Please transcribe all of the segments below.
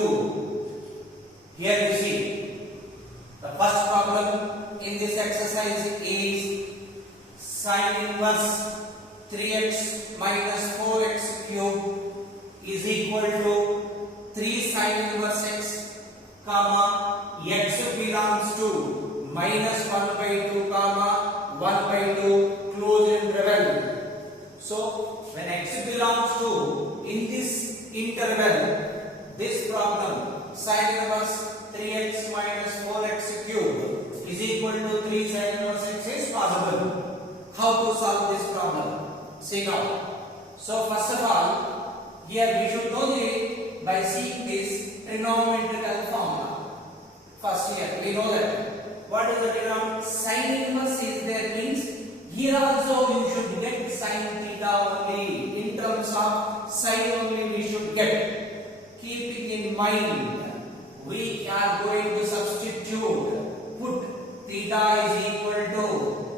2. Here you see the first problem in this exercise is sin inverse 3x minus 4x cube is equal to 3 sin inverse x comma x belongs to minus 1 by 2 comma 1 by 2 closed interval. So when x belongs to in this interval, this problem sin inverse 3x minus 4x cube is equal to 3 sin inverse x is possible. How to solve this problem? See now. So first of all, here we should know the by seeing this trigonometrical formula. First here we know that what is the trigonometry? Sin inverse is there means here also we should get sin theta only. In terms of sin only we should get. Keeping in mind, we are going to substitute. Put theta is equal to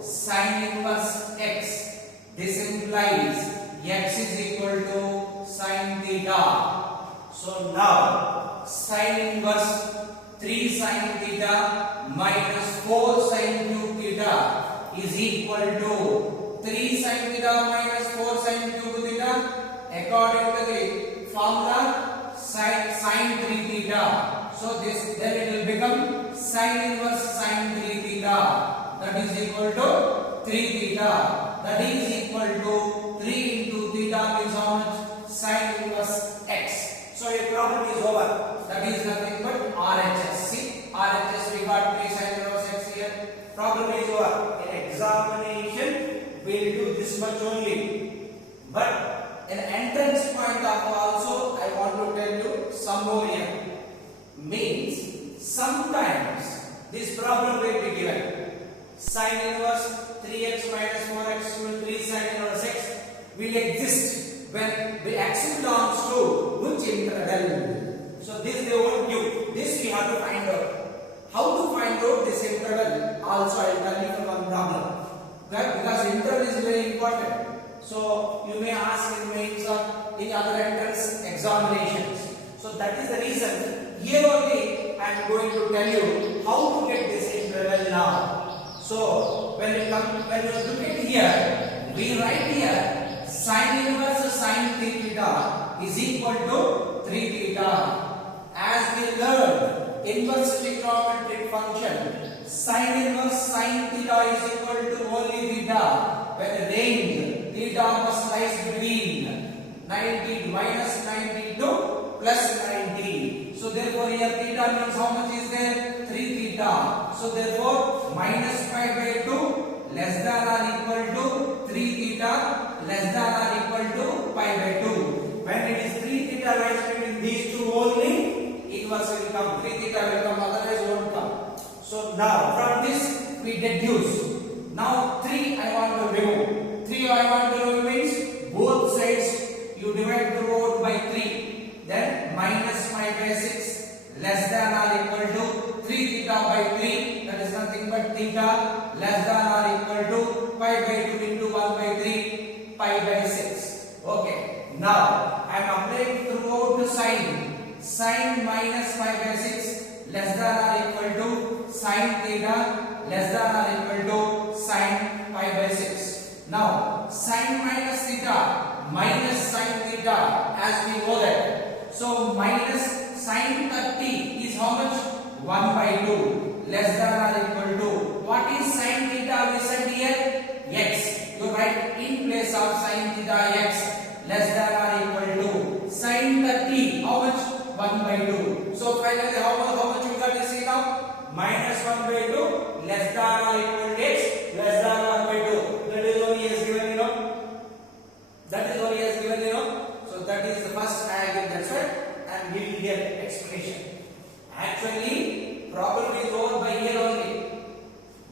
sin inverse x. This implies x is equal to sin theta. So now sin inverse 3 sin theta minus 4 sin cube theta is equal to 3 sin theta minus 4 sin cube theta according to the formula sin 3 theta. So this then it will become sin inverse sin 3 theta, that is equal to 3 theta. That is equal to 3 into theta means how much? Sin inverse x. So your problem is over. That is nothing but RHS. See, RHS we got 3 sin inverse x here. Problem is over. In examination we will do this much only. But in entrance point of also I want to tell you some more here. Means sometimes this problem will be given. Sin inverse 3x minus 4x equal 3 sin inverse x will exist when the x belongs to which interval. So this they won't give. This we have to find out. How to find out this interval also I will tell you from one problem. Because interval is very important. So you may ask in mains or in other entrance examinations. So that is the reason. Here only I am going to tell you how to get this interval now. So when you look at here, we write here sin inverse sin theta is equal to 3 theta. As we learned inverse trigonometric function, sin inverse sin theta is equal to only theta. When the range theta must lies between 90 minus 90 to plus 90. So therefore here theta means how much is there? 3 theta. So therefore minus pi by 2 less than or equal to 3 theta less than or equal to pi by 2. When it is 3 theta lies between these two only, inverse will come. 3 theta will come, otherwise won't come. So now from this we deduce. Now 3 I want to remove. 3 I want to remove means both sides you divide the root by 3. Then minus pi by 6 less than or equal to 3 theta by 3, that is nothing but theta less than or equal to pi by 2 into 1 by 3 pi by 6. Okay. Now I am applying throughout the sign. Sin minus pi by 6 less than or equal to sin theta less than or equal to sin pi by 6. Now sin minus theta minus sin theta, as we know that. So minus sin 30 is how much? 1 by 2 less than or equal to. What is sin theta we said here? X. You write in place of sin theta x less than or equal to. Sin 30 how much? 1 by 2. So finally how much you got to see now? Minus 1 by 2 less than or equal to x less than 1 by 2. That is only is given, you know. That is only is given, you know. So that is the first angle, that's right. And we will get explanation. Actually, problem is over by here only.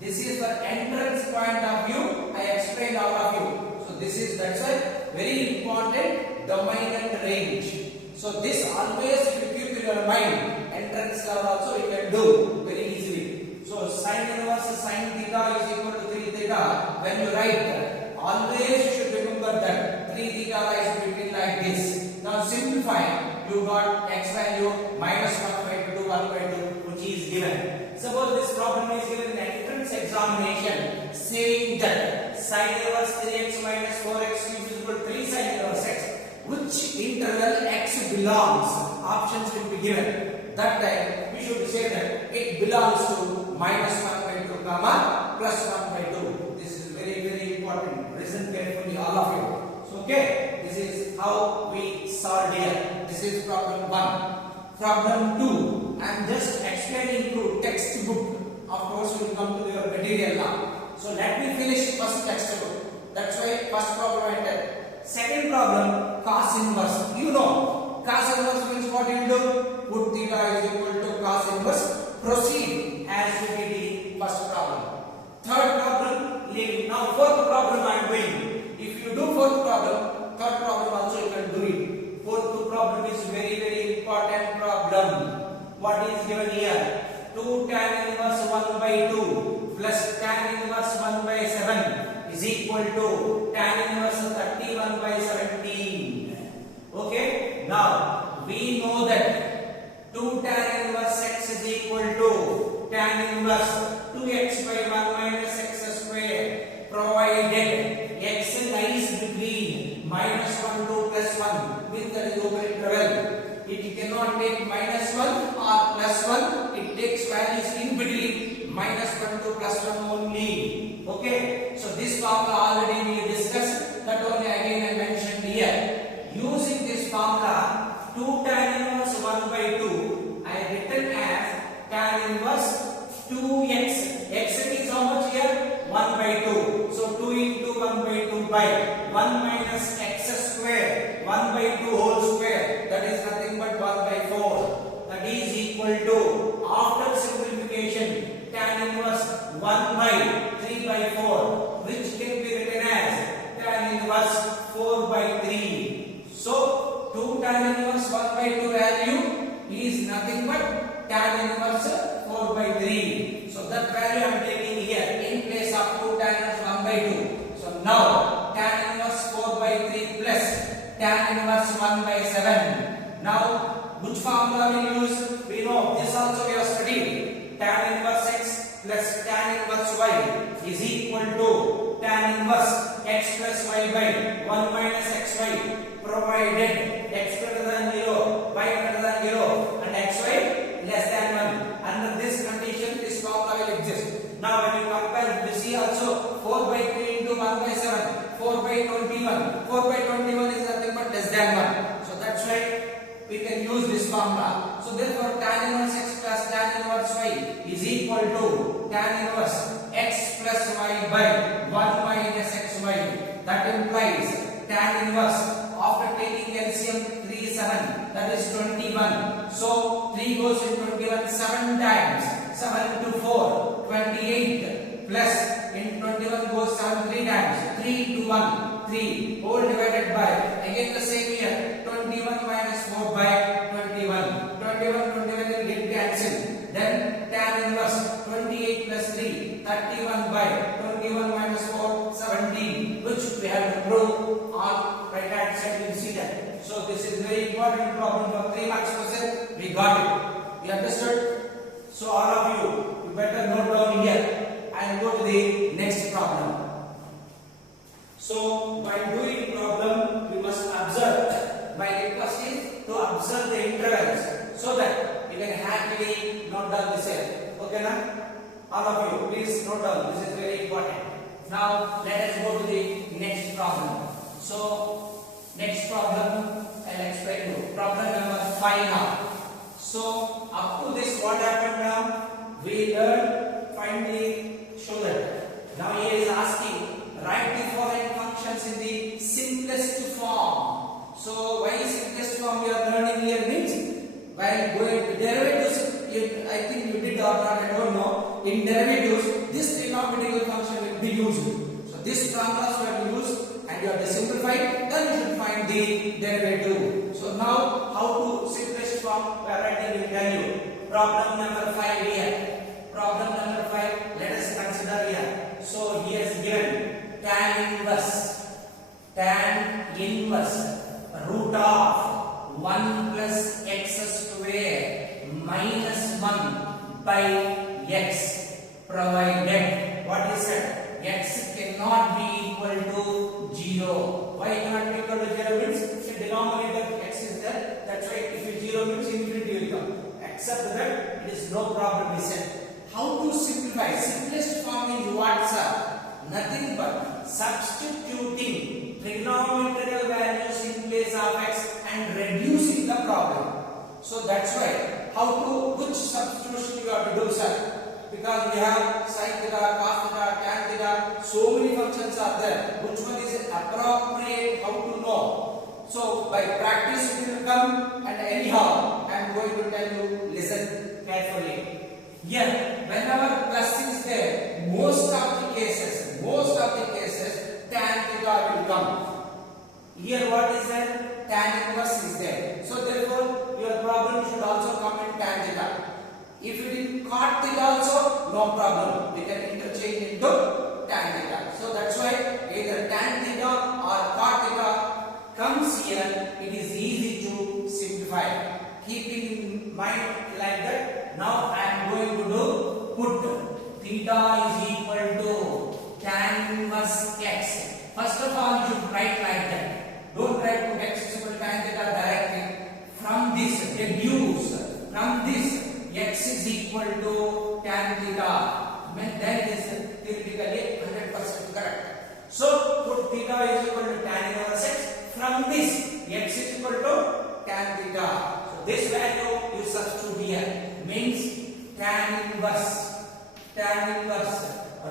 This is the entrance point of view. I explained all of you. So this is, that's why very important, domain and range. So this always if you keep in your mind, entrance level also you can do very easily. So sin inverse sin theta is equal to 3 theta. When you write, always you should remember that 3 theta lies between like this. Now simplify. you got x value minus 1 by 2 1 by 2 which is given. Suppose this problem is given in the entrance examination saying that sin inverse 3x minus 4x is equal to 3 sin inverse x. Which interval x belongs? Options will be given. That time we should say that it belongs to minus 1 by 2 comma plus 1 by 2. This is very important. Listen carefully all of you. So okay, this is how we solve here. This is problem 1. Problem 2, I am just explaining through textbook. Of course we will come to your material now. So let me finish first textbook. That's why first problem I entered. Second problem, cos inverse. You know, cos inverse means what you do? Put theta is equal to cos inverse. Proceed as we did the first problem. Third problem, leave. Now fourth problem I am doing. If you do fourth problem, third problem also you can do it. Fourth problem is very important problem. What is given here? 2 tan inverse 1 by 2 plus tan inverse 1 by 7 is equal to tan inverse 31 by 17. Okay? Now we know that 2 tan inverse x is equal to tan inverse 2x by 1 minus x square, provided x lies between minus 1 to plus 1 with the open interval. It cannot take minus 1 or plus 1. It takes values in between minus 1 to plus 1 only. Okay. So this formula already we discussed. That only again I mentioned here. Using this formula, 2 tan inverse 1 by 2, I written as tan inverse 2x. X is how much here? 1 by 2. So 2 into 1 by 2 by 1 minus x square. 1 by 2 whole square. That is nothing but 1 by 4. That is equal to, after simplification, tan inverse 1 by 3 by 4, which can be written as tan inverse 4 by 3. So 2 tan inverse 1 by 2 value is nothing but tan inverse 4 by 3. So that value I am taking here in place of 2 tan inverse 1 by 2. So now tan inverse 4 by 3 plus tan inverse 1 by 7. Now which formula we use? We know this also we have studied. Tan inverse x plus tan inverse y is equal to tan inverse x plus y by 1 minus xy, provided x greater than 0, y greater than 0 and xy less than 1. Under this condition this formula will exist. Now when you compare, you see also 4 by 3 into 1 by 7, 4 by 21. 4 by 21 is nothing but less than 1. So that's why we can use this formula. So therefore tan inverse x plus tan inverse y is equal to tan inverse x plus y by 1 minus xy. That implies tan inverse, after taking LCM 3 is 7, that is 21. So 3 goes in 21 7 times. 7 into 4, 28 plus in 21 goes 7 3 times. 3 into 1, 3 whole divided by, again the same here, 21 minus 4 by 21. 21 will get cancelled. Then tan inverse 28 plus 3, 31 by 21 minus 4, 17, which we have to prove on right hand side. You see that. So this is very important problem for 3 marks question. We got it. You understood? So all of you better note down here and go to the next problem. So while doing problem, we must observe. My request is to observe the intervals so that you can happily note down this here. Okay, na? All of you, please note down. This is very important. Now let us go to the next problem. So next problem I'll explain to you. Problem number 5 now. So up to this, what happened now? We learned, finally show that. Now he is asking, write the following functions in the simplest form. So why simplest form we are learning here means, while going to derivatives, I think you did or not, I don't know. In derivatives, this trigonometrical function will be used. So this formulas we have to use, and you have to simplify, then you should find the derivative. So now how to simplest form we are writing will tell you. Problem number 5 here. Problem number 5, let us consider here. So he has given tan inverse root of 1 plus by x, provided what is that x cannot be equal to 0. Why cannot be equal to 0 means the denominator x is there. That's why if it 0 means infinity will come. Except that it is no problem. Listen. How to simplify? Simplest form is what's up? Nothing but substituting trigonometrical values in place of x and reducing the problem. So that's why which substitution you have to do, sir? Because we have sin theta, cos theta, tan theta, so many functions are there. Which one is appropriate? How to know? So by practice it will come, and anyhow I am going to tell you, listen carefully. Here, whenever plus is there, most of the cases, tan theta will come. Here what is there? Tan inverse is there. So therefore, your problem should also come in tan theta. If it is cot theta also, no problem. We can interchange into tan theta. So that's why either tan theta or cot theta comes here. It is easy to simplify. Keeping in mind like that, now I am going to put theta is equal to tan inverse x. First of all, you should write like that. Don't write to x is equal to tan theta directly. From this, deduce from this x is equal to tan theta. Then it is theoretically 100% correct. So put theta is equal to tan inverse x. From this, x is equal to tan theta. So this value you substitute here. Means tan inverse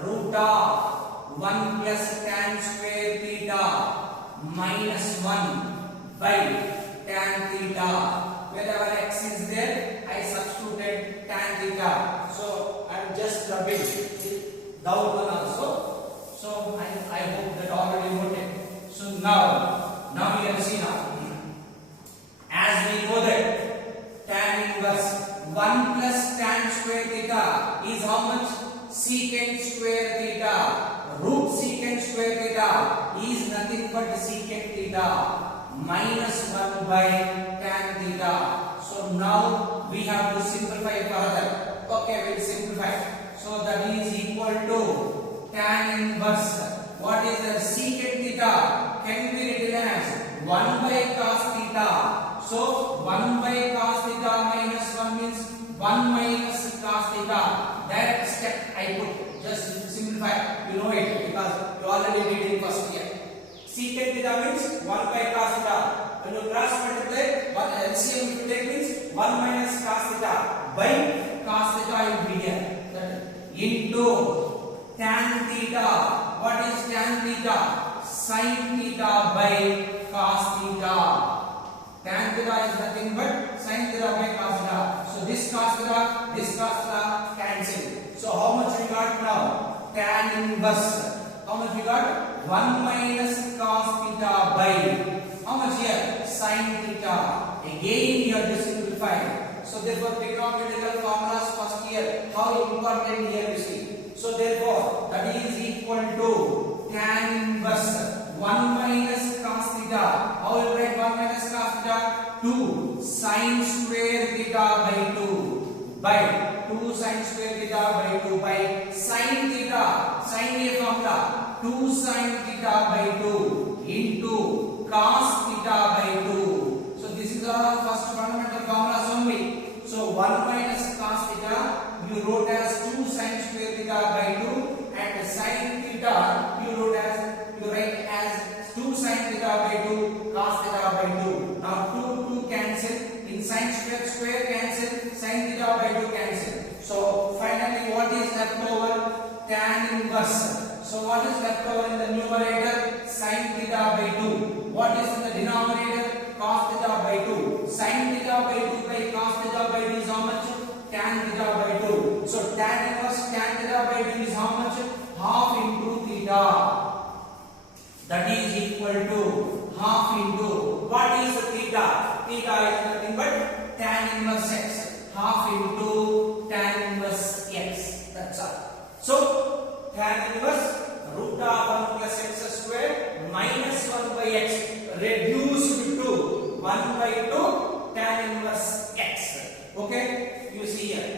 root of 1 plus tan square theta minus 1 by tan theta. Wherever x is there, I substituted tan theta. So I am just rubbing it down one also. So I hope that already noted. So now you can see now. As we know that tan inverse 1 plus tan square theta is how much? Secant square theta. Root secant square theta is nothing but secant theta minus 1 by tan theta. So now we have to simplify further. Okay, we will simplify. So that is equal to tan inverse. What is the secant theta? Can be written as 1 by cos theta. So 1 by cos theta minus 1 means 1 minus cos theta. That step I put. Just simplify. You know it because you already did in first year. Secant theta means 1 by cos theta. When you cross multiply, one LCM if you take means 1 minus cos theta by cos theta will be here. Into tan theta. What is tan theta? Sin theta by cos theta. Tan theta is nothing but sin theta by cos theta. So this cos theta cancel. So how much we got now? Tan inverse. How much we got? 1 minus cos theta by how much here? Sin theta. Again you have to simplify. So therefore trigonometrical formulas first year, how important here you see. So therefore that is equal to tan inverse 1 minus cos theta. How will write 1 minus cos theta? 2 sin square theta by 2 by 2 sin square theta by 2 by sin theta. Sin a formula 2 sin theta by 2 into cos theta by 2. So this is our first fundamental formulas only. So 1 minus cos theta you wrote as 2 sin square theta by 2 and sin theta you write as 2 sin theta by 2 cos theta by 2. Now 2 cancel, in sin square cancel, sin theta by 2 cancel. So finally what is left over? Tan inverse. So what is left over in the numerator? Sin theta by 2. What is in the denominator? Cos theta by 2. Sin theta by 2 by cos theta by 2 is how much? Tan theta by 2. So tan inverse tan theta by 2 is how much? Half into theta. That is equal to half into. What is the theta? Theta is nothing but tan inverse x. Half into tan inverse x. That's all. So tan inverse root of 1 plus x square minus 1 by x reduced to 1 by 2 tan inverse x. Okay, you see here.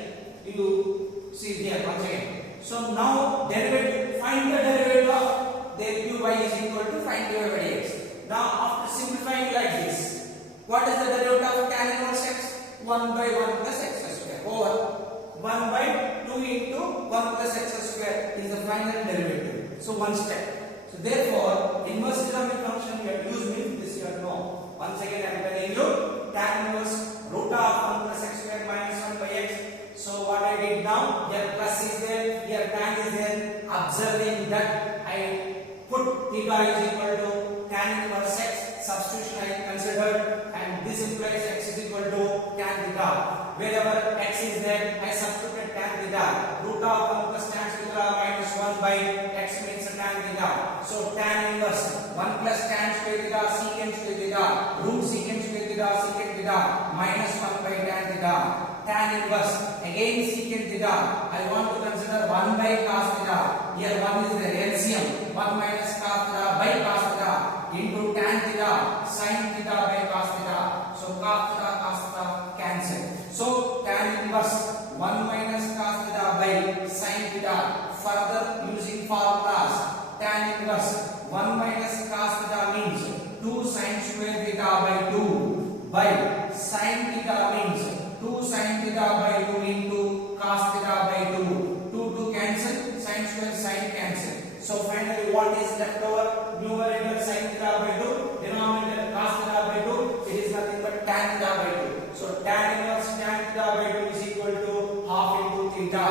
you see here once again. So now derivative, find the derivative of del q y is equal to find dy by dx. Now after simplifying like this, what is the derivative of tan inverse x? 1 by 1 plus x square over 1 by 2 into 1 plus x square is the final derivative. So one step. So therefore, inverse trigonometric function we have used means this you have known. Once again I am telling you tan inverse root of 1 plus x square minus 1 by x. So what I did now, here plus is there, here tan is there. Observing that I put theta is equal to tan inverse x, substitution I considered, and this implies x is equal to tan theta. Wherever x is there, I substituted tan theta. Root of 1 plus tan theta minus 1 by x means tan theta. So tan inverse 1 plus tan square theta secant square theta root secant square theta secant theta minus 1 by tan theta. Tan inverse again secant theta. I want to consider 1 by cos theta. Here 1 is the LCM. 1 minus cos theta by cos theta into tan theta sin theta by cos theta. So cos theta cancel. So tan inverse 1 minus cos theta by sin theta. Further using formulas, tan inverse 1 minus cos theta means 2 sin square theta by 2 by sin theta means 2 sin theta by 2 into cos theta by 2. 2 cancel, sin square sin cancel. So finally what is left over? Numerator sin theta by 2, denominator cos theta by 2. It is nothing but tan theta by 2. So tan inverse tan theta by 2 is equal to half into theta.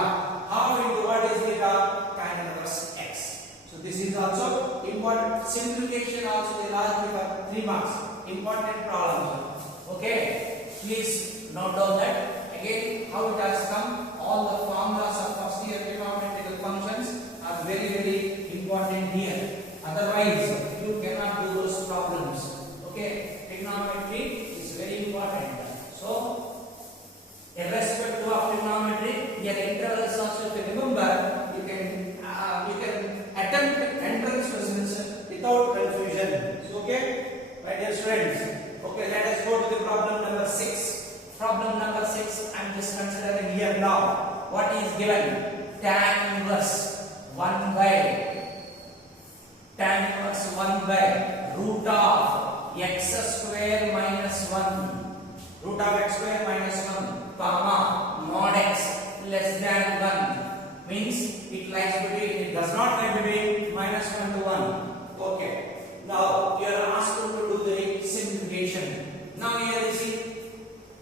Half into what is theta? Tan inverse x. So this is also important. Simplification also they ask you for 3 marks. Important problem. Okay. Please note down that again how it has come. All the formulas of first year trigonometrical functions are very important here. Otherwise you cannot do those problems. Okay. Trigonometry is very important. So irrespective of trigonometry, your intervals also if you remember, you can attempt entrance questions without confusion. Okay, my dear students. Okay, let us go to the problem number 6. Problem number 6 I am just considering here now. What is given? Tan inverse 1 by root of x square minus 1. Root of x square minus 1 comma mod x less than 1 means it lies between, it does not lie between minus 1 to 1. Okay. Now you are asked to do the simplification. Now here you see,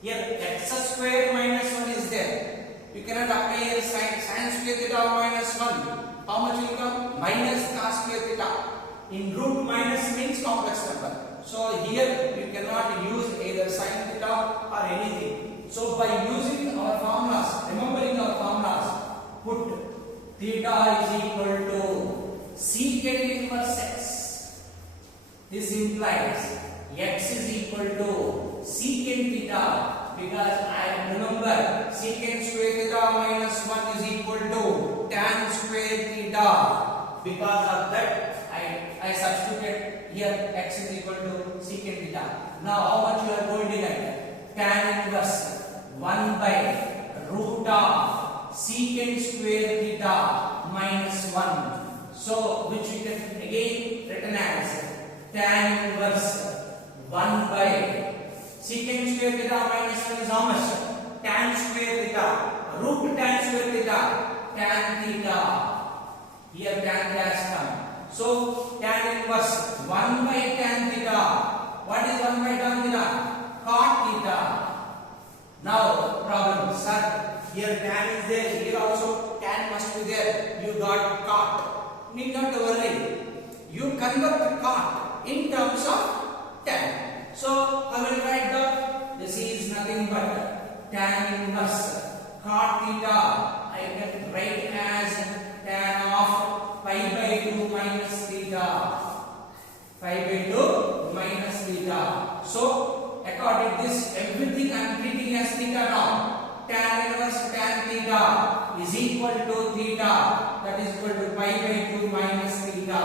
here x square minus 1 is there. You cannot apply here sin square theta minus 1. How much will come? Minus cos square theta. In root minus means complex number. So here you cannot use either sin theta or anything. So by using our formulas, remembering our formulas, put theta is equal to secant inverse x. This implies x is equal to secant theta, because I remember secant square theta minus 1 is equal to tan square theta. Because of that I substituted here x is equal to secant theta. Now how much you are going to get? Tan inverse 1 by root of secant square theta minus 1. So which we can again written as tan inverse 1 by secant square theta minus 1 is how much? Tan square theta. Root tan square theta. Tan theta. Here tan has come. So tan inverse 1 by tan theta. What is 1 by tan theta? Cot theta. Now problem, sir. Here tan is there. Here also tan must be there. You got cot. Need not to worry. You convert the cot in terms of tan. So how will you write that? This is nothing but tan inverse cot theta. I can write as tan of pi by 2 minus theta. Pi by 2 minus theta. So according to this, everything I am treating as theta now. Tan inverse tan theta is equal to theta. That is equal to pi by 2 minus theta.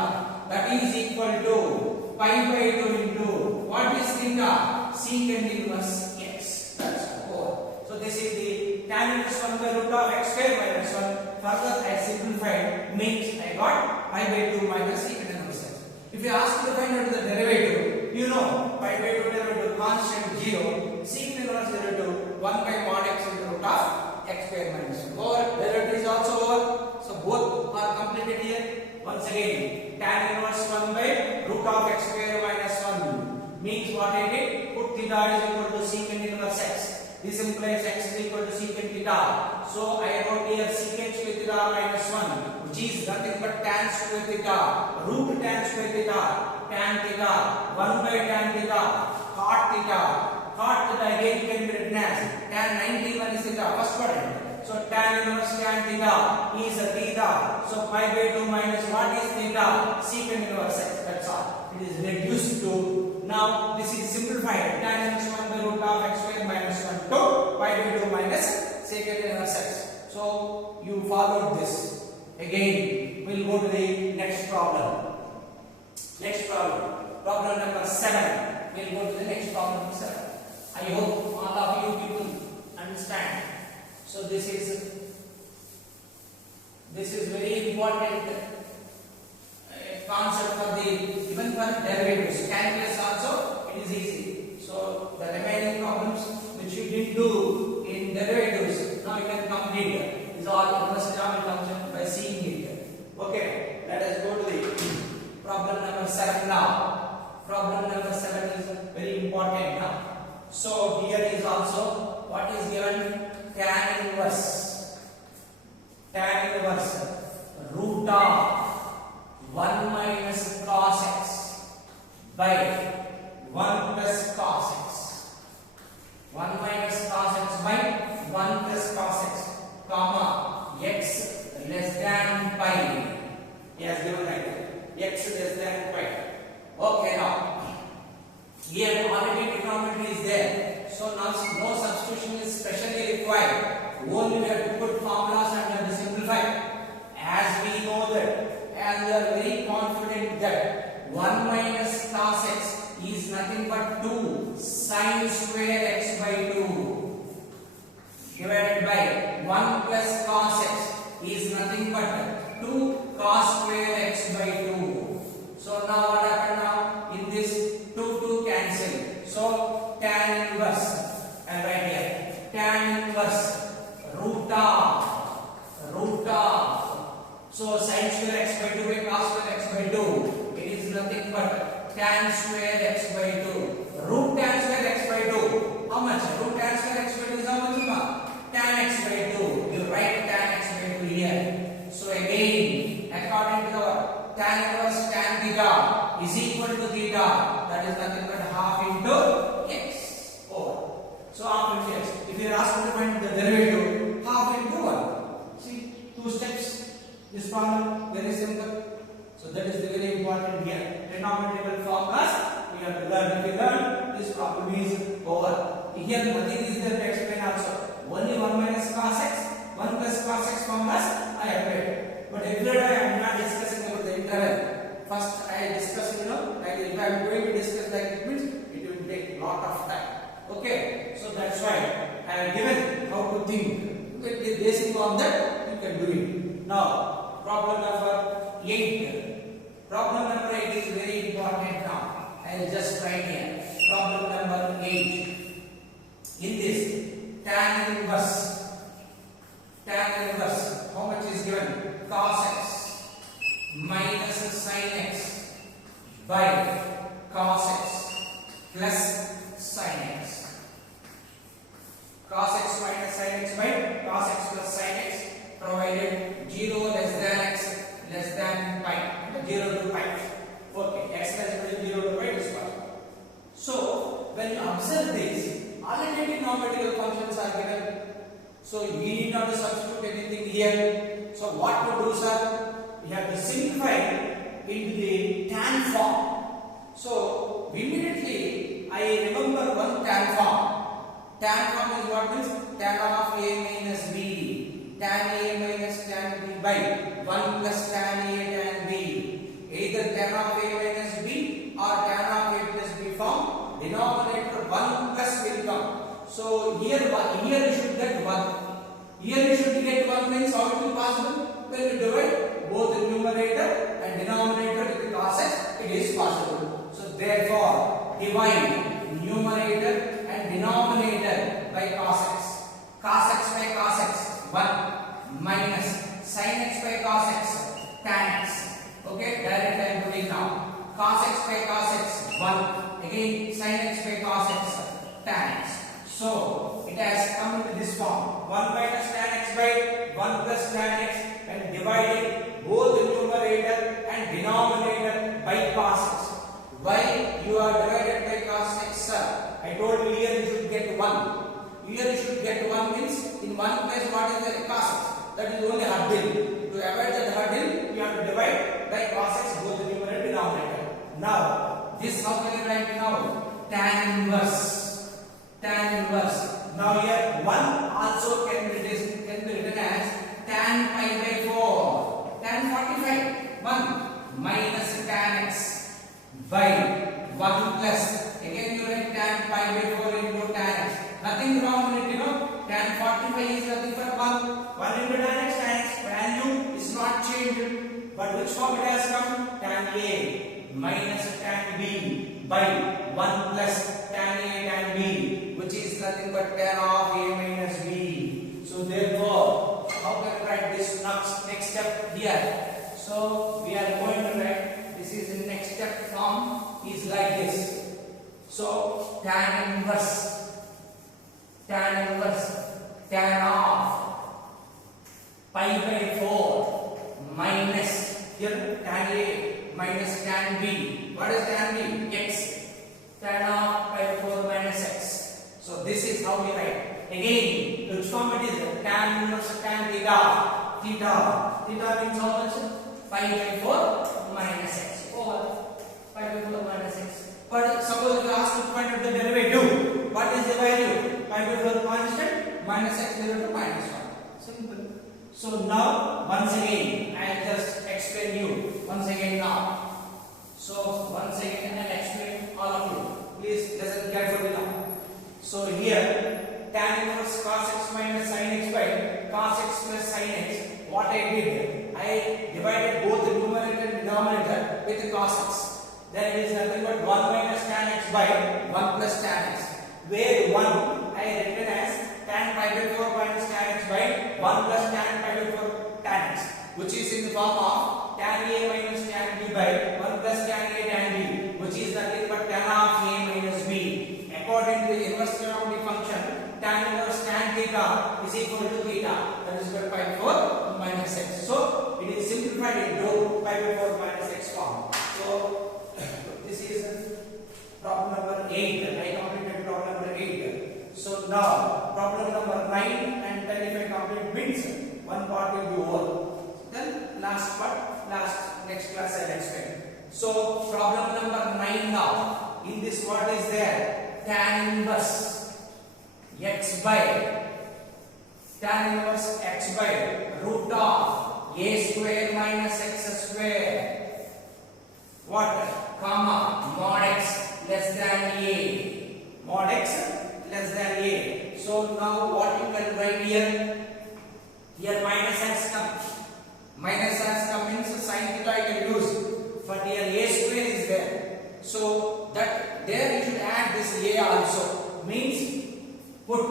That is equal to pi by 2 into what is theta? Secant inverse x. That's 4. So So this is the tan inverse 1 by root of x square minus 1. Further I simplified, means I got pi by 2 minus secant inverse x. If you ask to find out the derivative, you know pi by 2 derivative constant 0, secant inverse derivative 1 by mod x into root of x square minus 1. Over, derivative is also over. So both are completed here. Once again, tan inverse 1 by root of x square minus 1 means what I did? Put theta is equal to secant inverse x. This implies x is equal to secant theta. So I wrote here secant square theta minus 1, which is nothing but tan square theta, root tan square theta, tan theta, 1 by tan theta, cot theta. Cot theta again can be written as tan 91 is theta, first quadrant. So tan inverse tan theta is a theta. So pi by 2 minus what is theta? Secant inverse x. That's all. It is reduced to, now this is simplified. Tan inverse 1 by root of x square minus 1 to pi by 2 minus secant inverse x. So you followed this. Again, we'll go to the next problem. Next problem. Problem number 7. We'll go to the next problem number 7. I hope all of you people understand. So this is very important concept for the, even for derivatives. Calculus also it is easy. So the remaining problems which you did do in derivatives, now you can complete. Is all inverse trigonometric function by seeing it. Okay, let us go to the problem number 7 now. Problem number 7 is very important now. So here is also what is given? Tan inverse root of 1 minus cos x by 1 plus cos x. 1 minus cos x by 1 plus cos x, comma, x less than pi. He has given like that. X less than pi. Okay, now here already trigonometry is there. So now no substitution is specially required. Only we have to put formulas and have to simplify. As we know that, and we are very confident that 1 minus cos x is nothing but 2 sin square x by 2 divided by 1 plus cos x is nothing but 2 cos square x by 2. So now what happened now? In this 2 cancel. So tan inverse, and right here, tan inverse root of, so sin square x by 2 by cos square x by 2, it is nothing but tan square x by 2. Root tan square x by 2, how much? Root tan square x by 2 is how much? Tan x by 2. You write tan x by 2 here. So again, according to our tan inverse tan theta is equal to theta, that is nothing but half into x over. So half into x. If you are asked to find the derivative, half into 1. See, 2 steps. This problem very simple. So that is the very important here. Trigonometrical formulas we have to learn. If you learn, this problem is over. Here nothing is there to explain also. Only 1 minus cos x, 1 plus cos x formulas I have made. But every day I am not discussing about the interval. First I discuss, like if I am going to discuss like it means it will take lot of time. Okay, so that's why I have given how to think. Basing on that you can do it. Now problem number 8. Problem number 8 is very important now. I will just write here. Problem number 8. In this tan inverse, how much is given? Cos x minus sin x by cos x plus sin x. Cos x minus sin x by cos x plus sin x, provided 0 less than x less than pi, 0 to pi. Okay, x less than 0 to pi is possible. So when you observe this, already trigonometrical functions are given. So we need not to substitute anything here. So what to do, sir? We have to simplify into the tan form. So immediately I remember one tan form. Tan form is what means tan of a minus b. Tan a minus tan b by 1 plus tan a tan b. Either tan of a minus b or tan of a plus b form. Denominator 1 plus will come. So here you should get 1. Here you should get 1 means how it will possible? When you divide both the numerator and denominator with the cos x, it is possible. So therefore, divide numerator and denominator by cos x. Cos x by cos x 1 minus sin x by cos x tan x. Okay, directly I am putting now. Cos x by cos x 1 again sin x by cos x tan x. So it has come into this form 1 minus tan x by 1 plus tan x and dividing both the numerator and denominator by cos x. Why you are divided by cos x, sir? I told you here you should get 1. Here you should get 1 means in one place what is the cos x? That is only hurdle. To avoid that hurdle, you have to divide by cos x both the numerator and denominator. Now, this how can you write now? Tan inverse. Tan inverse. Now here 1 also can be written as tan pi by 4. Tan 45. 1 minus tan x by 1 plus. Again you write tan pi by 4 into tan x. Nothing wrong with it, you know. Tan 45 is nothing but 1. 1 into tan x value is not changed. But which form it has come? Tan A minus tan B by 1 plus tan A tan B, which is nothing but tan of A minus B. So therefore, how can I write this next step here? So we are going to write this is the next step form is like this. So tan inverse tan of pi by 4 minus here tan A minus tan B. What is tan B? X. Tan of pi by 4 minus x. So this is how we write. Again, which form it is? Tan inverse tan theta. Theta means how much? Pi by 4 minus x over pi by 4 minus x. But suppose you ask to find out the derivative. What is the value? Pi by 4 constant minus x derivative minus 1. Simple. So now once again I will just explain you once again now. So once again I will explain all of you. Please listen carefully now. So here tan inverse cos x minus sin x by cos x plus sin x. What I did, I divided both the numerator and denominator with the cos x. Then it is nothing but 1 minus tan x by 1 plus tan x. Where 1 I written as tan pi by 4 minus tan x by 1 plus tan pi by 4 tan x, which is in the form of tan A minus tan B by 1 plus tan A tan B, which is nothing but tan of A minus B. According to the inverse trigonometry function, tan inverse tan theta is equal to theta, that is equal to pi by 4 minus x. So it is simplified into pi by 4 minus x form. So this is problem number 8. I completed problem number 8. So now problem number 9 and 10 if I complete means one part will be over. Then last part, next class I will explain. So problem number 9 now. In this what is there? Tan inverse x by root of a square minus x square. What? Comma mod x less than a. Mod x less than a. So now what you can write here? Here minus x comes. Minus x comes means sin theta I can use. But here a square is there. So that there you should add this a also. Means put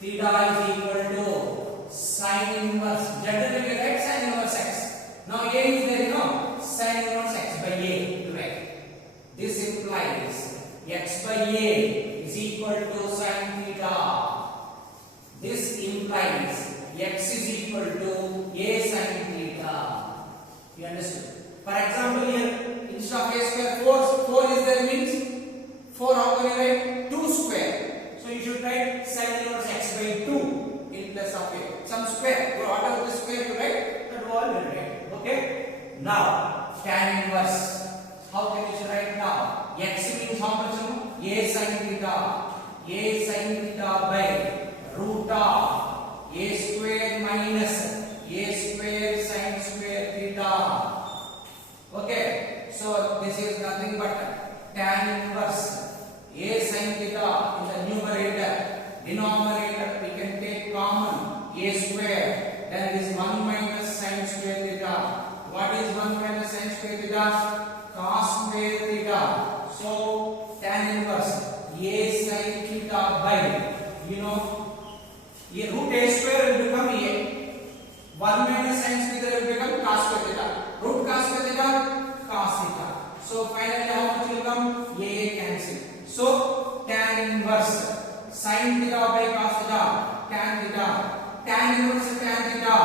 theta is equal to sin inverse. Generally write sin inverse x. Now a is there, you know. Sin inverse x by a. Right. This implies x by a is equal to sin theta. This implies x is equal to a sin theta. You understood? For example, here instead of a square 4 is there means 4 how can you write 2 square. So you should write sin inverse x by 2 in place of a. Some square. So whatever the square you write, that all will write. Okay. Now tan inverse. How can you write now? X means how much? A sin theta. A sin theta by root of a square minus a square sin square theta. Okay. So this is nothing but tan inverse a sin theta in the denominator we can take common a square, then this 1 minus sin square theta. What is 1 minus sin square theta? Cos square theta. So tan inverse a sin theta by, a root a square will become a, 1 minus sin theta will become cos square theta, root cos square theta, cos theta. So finally how much will come? A cancel. So tan inverse sin theta by cos theta, tan theta, tan inverse tan theta,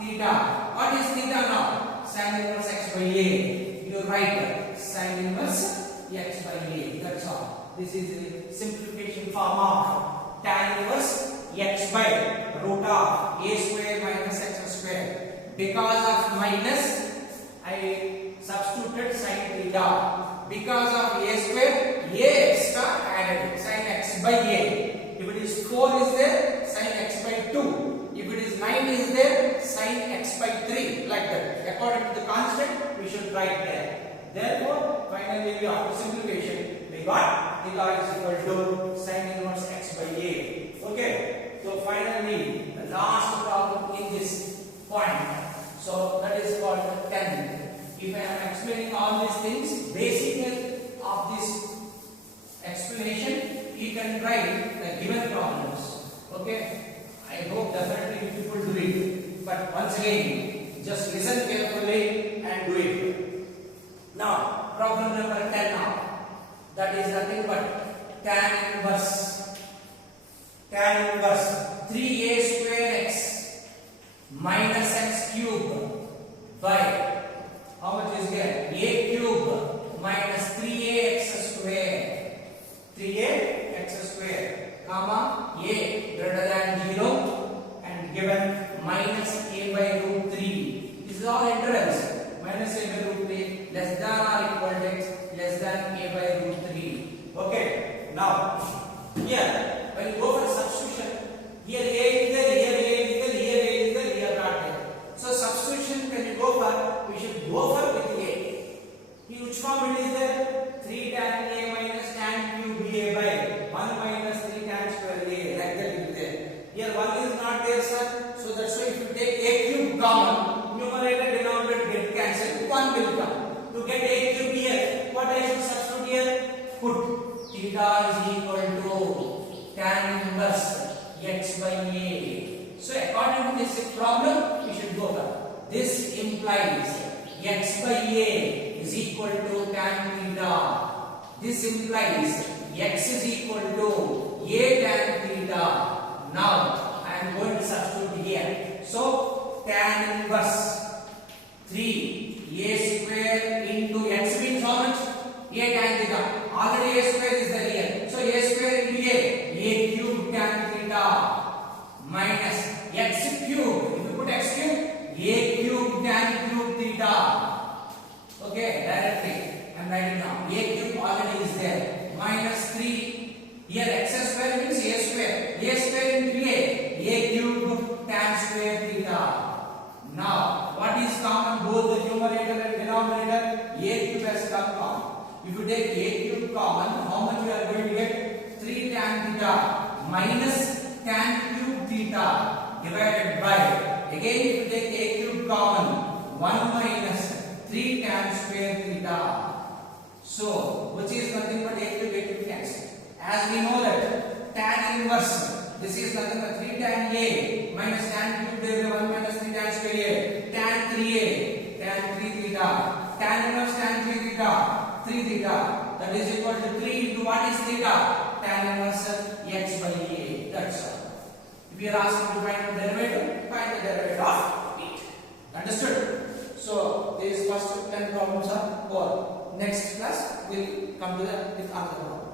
theta. What is theta now? Sin inverse x by a. You write sin inverse x by a. That's all. This is the simplification form of tan inverse x by root of a square minus x square. Because of minus, I substituted sin theta. Because of a square, a extra added, sin x by a. If it is 4 is there, sin x by 2. If it is 9 is there, sin x by 3. Like that. According to the constant, we should write there. Therefore, finally, after simplification, we got theta is equal to sin inverse x by a. Okay. So finally, the last problem in this point. So that is called 10. If I am explaining all these things, basic of this explanation, you can write the given problems. Okay? I hope definitely people do it. But once again, just listen carefully and do it. Now, problem number 10 now. That is nothing but tan inverse 3a square x minus x cube by, how much is there? A cube minus 3a x square. 3a x square, comma, a greater than 0 and given minus a by root 3. This is all intervals. Minus a by root 3 less than or equal to x less than a by root 3. Okay. Now, here, when you go for substitution, here a is there, here a is there, here a is there, here not there. So substitution, when you go for, we should go for with a. Which form it is there? 3 tan a minus tan cube a by 1 minus 3 tan square a. Like that will be there. Here 1 is not there, sir. So that's why if you take a cube common, numerator denominator get cancelled, 1 will come. To get a cube here, what I should substitute here? Put theta is equal to tan inverse x by a. So according to this problem, we should go for this implies x by a is equal to tan theta. This implies x is equal to a tan theta. Now I am going to substitute here. So tan inverse 3a square into x means how much? A tan theta. Already a square is there here. So a square into a cube tan theta minus x cube. If you put x cube, a cube tan cube theta. Okay, directly I am writing now. A cube already is there. Minus 3. Here x square means a square. A square into a cube tan square theta. Now, what is common? Both the numerator and denominator. A cube has come common. If you take a cube common, how much we are going to get? 3 tan theta minus tan cube theta divided by, again if you take a cube common, 1 minus 3 tan square theta. So, which is nothing but a cube cancel. As we know that tan inverse, this is nothing but 3 tan a minus tan cube, there will be 1 minus 3 tan square a, tan 3a, tan 3 theta, tan inverse tan 3 theta. 3 theta, that is equal to 3 into what is theta? Tan inverse x by a. That's all. If you are asked to find the derivative, find the derivative of it. Understood? So these first 10 problems are over. Next class we will come to the with another problem.